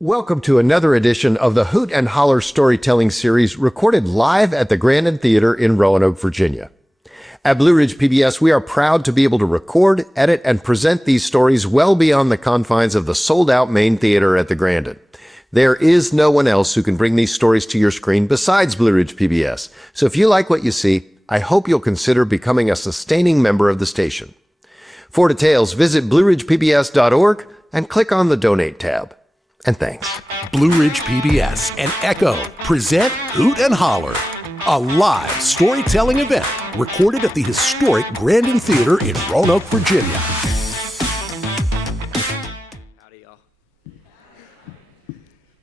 Welcome to another edition of the Hoot and Holler storytelling series recorded live at the Grandin Theater in Roanoke, Virginia. At Blue Ridge PBS, we are proud to be able to record, edit, and present these stories well beyond the confines of the sold-out main theater at the Grandin. There is no one else who can bring these stories to your screen besides Blue Ridge PBS. So if you like what you see, I hope you'll consider becoming a sustaining member of the station. For details, visit blueridgepbs.org and click on the Donate tab. And thanks. Blue Ridge PBS and Echo present Hoot and Holler, a live storytelling event recorded at the historic Grandin Theater in Roanoke, Virginia. Howdy, y'all.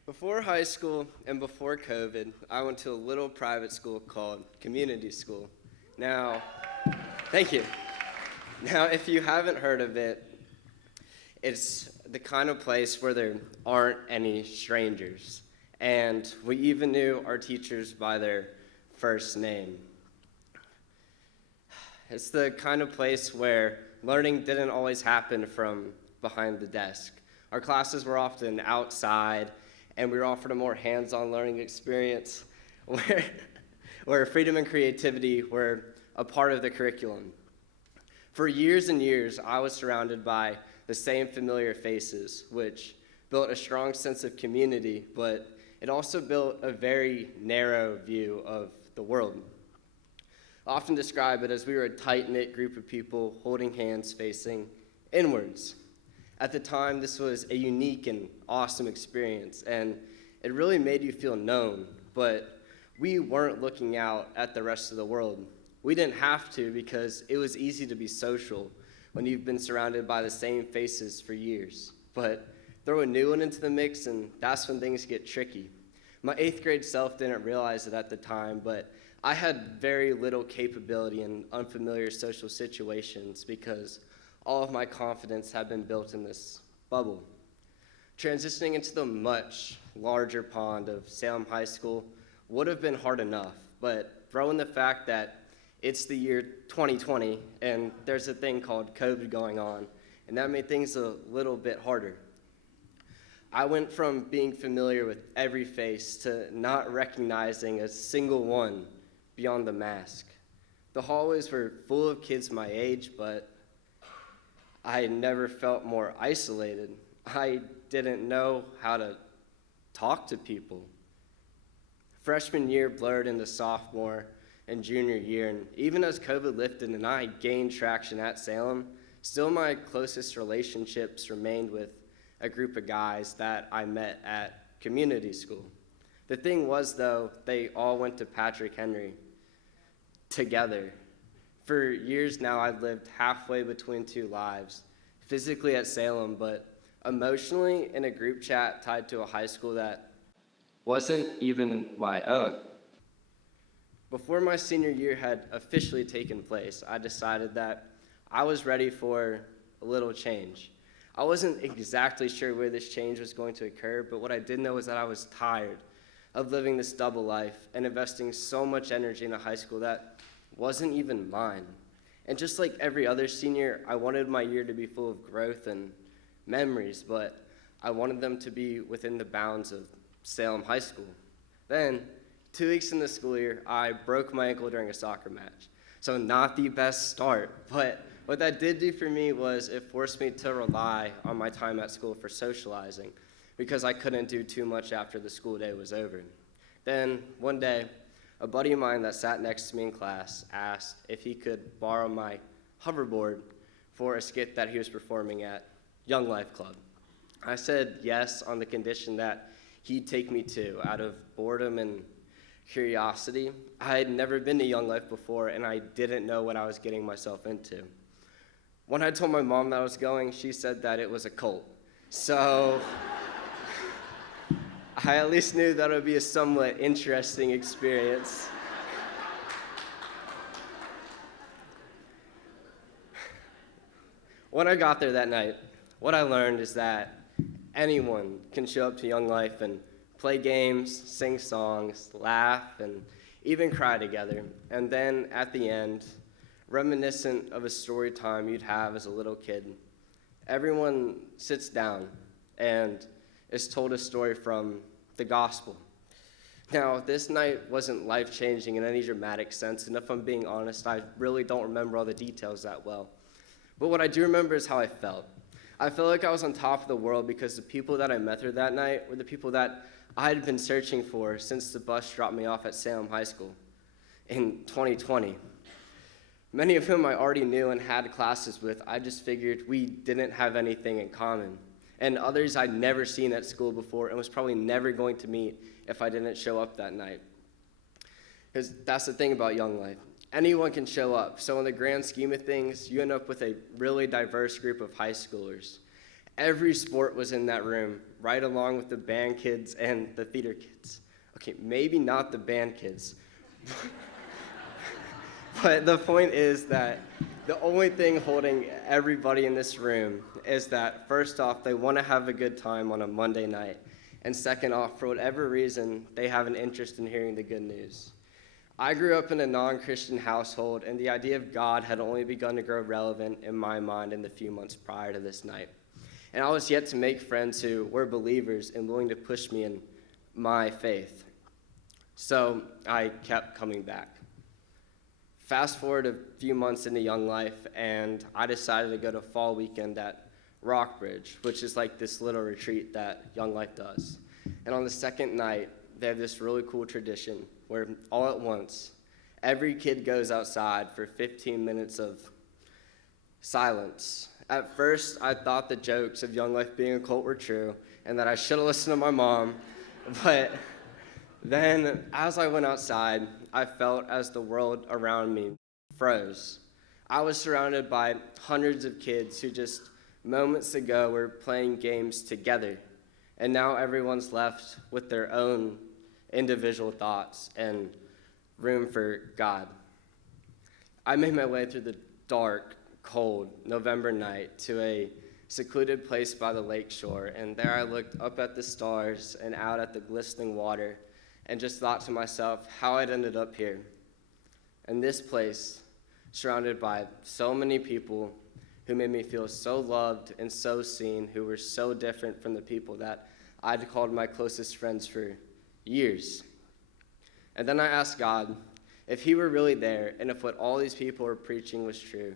Before high school and before COVID, I went to a little private school called Community School. Now, thank you. Now, if you haven't heard of it, it's the kind of place where there aren't any strangers. And we even knew our teachers by their first name. It's the kind of place where learning didn't always happen from behind the desk. Our classes were often outside, and we were offered a more hands-on learning experience where freedom and creativity were a part of the curriculum. For years and years, I was surrounded by the same familiar faces, which built a strong sense of community, but it also built a very narrow view of the world. I often describe it as we were a tight-knit group of people holding hands facing inwards. At the time, this was a unique and awesome experience, and it really made you feel known, but we weren't looking out at the rest of the world. We didn't have to because it was easy to be social when you've been surrounded by the same faces for years. But throw a new one into the mix, and that's when things get tricky. My 8th grade self didn't realize it at the time, but I had very little capability in unfamiliar social situations because all of my confidence had been built in this bubble. Transitioning into the much larger pond of Salem High School would have been hard enough, but throw in the fact that it's the year 2020, and there's a thing called COVID going on, and that made things a little bit harder. I went from being familiar with every face to not recognizing a single one beyond the mask. The hallways were full of kids my age, but I never felt more isolated. I didn't know how to talk to people. Freshman year blurred into sophomore and junior year, and even as COVID lifted and I gained traction at Salem, still my closest relationships remained with a group of guys that I met at community school. The thing was, though, they all went to Patrick Henry together. For years now, I've lived halfway between two lives, physically at Salem, but emotionally in a group chat tied to a high school that wasn't even my own. Before my senior year had officially taken place, I decided that I was ready for a little change. I wasn't exactly sure where this change was going to occur, but what I did know was that I was tired of living this double life and investing so much energy in a high school that wasn't even mine. And just like every other senior, I wanted my year to be full of growth and memories, but I wanted them to be within the bounds of Salem High School. Then, 2 weeks in the school year, I broke my ankle during a soccer match. So not the best start, but what that did do for me was it forced me to rely on my time at school for socializing because I couldn't do too much after the school day was over. Then one day, a buddy of mine that sat next to me in class asked if he could borrow my hoverboard for a skit that he was performing at Young Life Club. I said yes on the condition that he'd take me too, out of boredom and curiosity. I had never been to Young Life before, and I didn't know what I was getting myself into. When I told my mom that I was going, she said that it was a cult. So I at least knew that it would be a somewhat interesting experience. When I got there that night, what I learned is that anyone can show up to Young Life and play games, sing songs, laugh, and even cry together. And then at the end, reminiscent of a story time you'd have as a little kid, everyone sits down and is told a story from the gospel. Now, this night wasn't life-changing in any dramatic sense, and if I'm being honest, I really don't remember all the details that well. But what I do remember is how I felt. I felt like I was on top of the world because the people that I met there that night were the people that I had been searching for since the bus dropped me off at Salem High School in 2020. Many of whom I already knew and had classes with. I just figured we didn't have anything in common. And others I'd never seen at school before and was probably never going to meet if I didn't show up that night. Because that's the thing about Young Life. Anyone can show up. So in the grand scheme of things, you end up with a really diverse group of high schoolers. Every sport was in that room, right along with the band kids and the theater kids. Okay, maybe not the band kids. But the point is that the only thing holding everybody in this room is that, first off, they want to have a good time on a Monday night. And second off, for whatever reason, they have an interest in hearing the good news. I grew up in a non-Christian household, and the idea of God had only begun to grow relevant in my mind in the few months prior to this night. And I was yet to make friends who were believers and willing to push me in my faith. So I kept coming back. Fast forward a few months into Young Life, and I decided to go to fall weekend at Rockbridge, which is like this little retreat that Young Life does. And on the second night, they have this really cool tradition where all at once, every kid goes outside for 15 minutes of silence. At first, I thought the jokes of Young Life being a cult were true and that I should have listened to my mom, but then as I went outside, I felt as the world around me froze. I was surrounded by hundreds of kids who just moments ago were playing games together, and now everyone's left with their own individual thoughts and room for God. I made my way through the dark, cold November night to a secluded place by the lake shore, and there I looked up at the stars and out at the glistening water and just thought to myself how I'd ended up here. In this place, surrounded by so many people who made me feel so loved and so seen, who were so different from the people that I'd called my closest friends for years. And then I asked God if he were really there and if what all these people were preaching was true,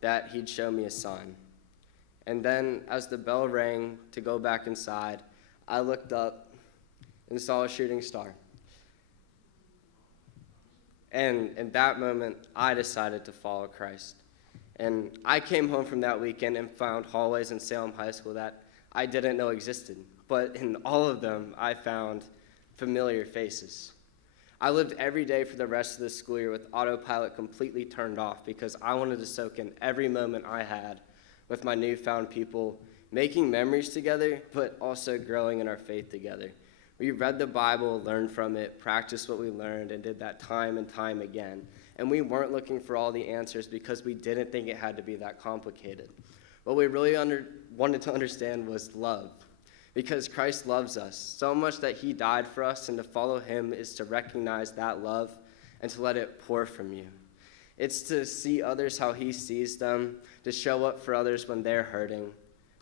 that he'd show me a sign. And then as the bell rang to go back inside, I looked up and saw a shooting star. And in that moment, I decided to follow Christ. And I came home from that weekend and found hallways in Salem High School that I didn't know existed. But in all of them, I found familiar faces. I lived every day for the rest of the school year with autopilot completely turned off because I wanted to soak in every moment I had with my newfound people, making memories together, but also growing in our faith together. We read the Bible, learned from it, practiced what we learned, and did that time and time again. And we weren't looking for all the answers because we didn't think it had to be that complicated. What we really wanted to understand was love, because Christ loves us so much that he died for us, and to follow him is to recognize that love and to let it pour from you. It's to see others how he sees them, to show up for others when they're hurting,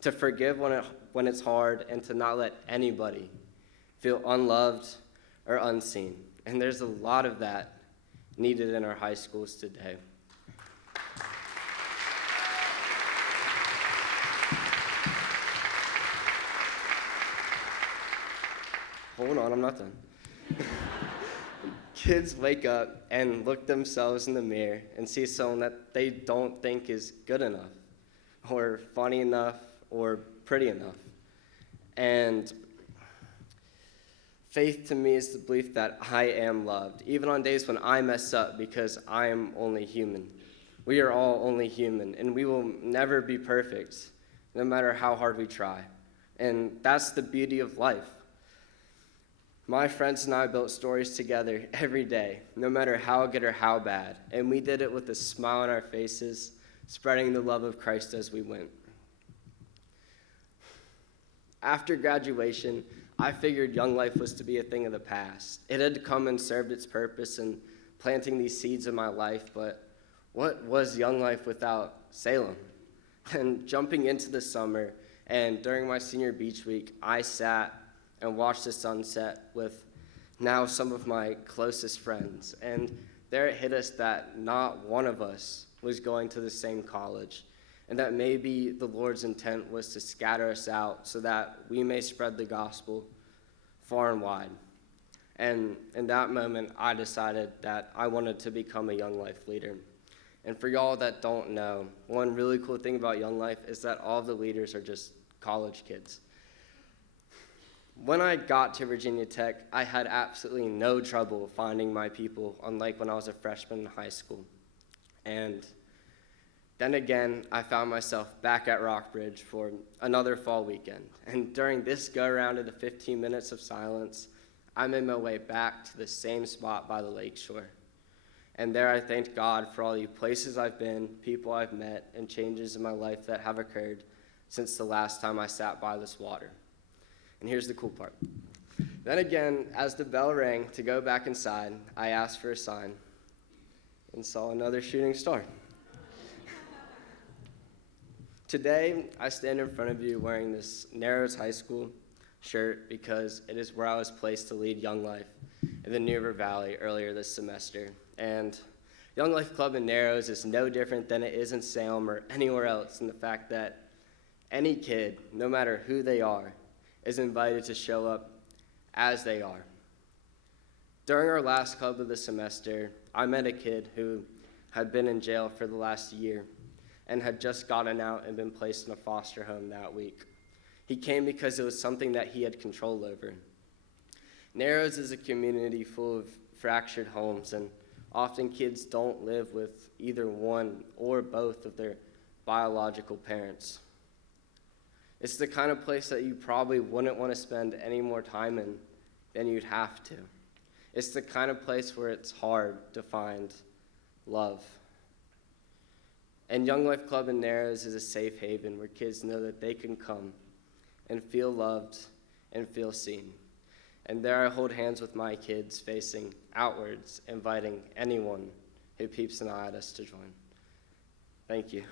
to forgive when it's hard, and to not let anybody feel unloved or unseen. And there's a lot of that needed in our high schools today. Hold on, I'm not done. Kids wake up and look themselves in the mirror and see someone that they don't think is good enough or funny enough or pretty enough. And faith to me is the belief that I am loved, even on days when I mess up, because I am only human. We are all only human, and we will never be perfect, no matter how hard we try. And that's the beauty of life. My friends and I built stories together every day, no matter how good or how bad, and we did it with a smile on our faces, spreading the love of Christ as we went. After graduation, I figured Young Life was to be a thing of the past. It had come and served its purpose in planting these seeds in my life, but what was Young Life without Salem? And jumping into the summer And during my senior beach week, I sat and watched the sunset with now some of my closest friends. And there it hit us that not one of us was going to the same college, and that maybe the Lord's intent was to scatter us out so that we may spread the gospel far and wide. And in that moment, I decided that I wanted to become a Young Life leader. And for y'all that don't know, one really cool thing about Young Life is that all the leaders are just college kids. When I got to Virginia Tech, I had absolutely no trouble finding my people, unlike when I was a freshman in high school. And then again, I found myself back at Rockbridge for another fall weekend. And during this go-around of the 15 minutes of silence, I made my way back to the same spot by the lakeshore. And there I thanked God for all the places I've been, people I've met, and changes in my life that have occurred since the last time I sat by this water. And here's the cool part. Then again, as the bell rang to go back inside, I asked for a sign and saw another shooting star. Today, I stand in front of you wearing this Narrows High School shirt because it is where I was placed to lead Young Life in the New River Valley earlier this semester. And Young Life Club in Narrows is no different than it is in Salem or anywhere else in the fact that any kid, no matter who they are, is invited to show up as they are. During our last club of the semester, I met a kid who had been in jail for the last year and had just gotten out and been placed in a foster home that week. He came because it was something that he had control over. Narrows is a community full of fractured homes, and often kids don't live with either one or both of their biological parents. It's the kind of place that you probably wouldn't want to spend any more time in than you'd have to. It's the kind of place where it's hard to find love. And Young Life Club in Narrows is a safe haven where kids know that they can come and feel loved and feel seen. And there I hold hands with my kids facing outwards, inviting anyone who peeps an eye at us to join. Thank you.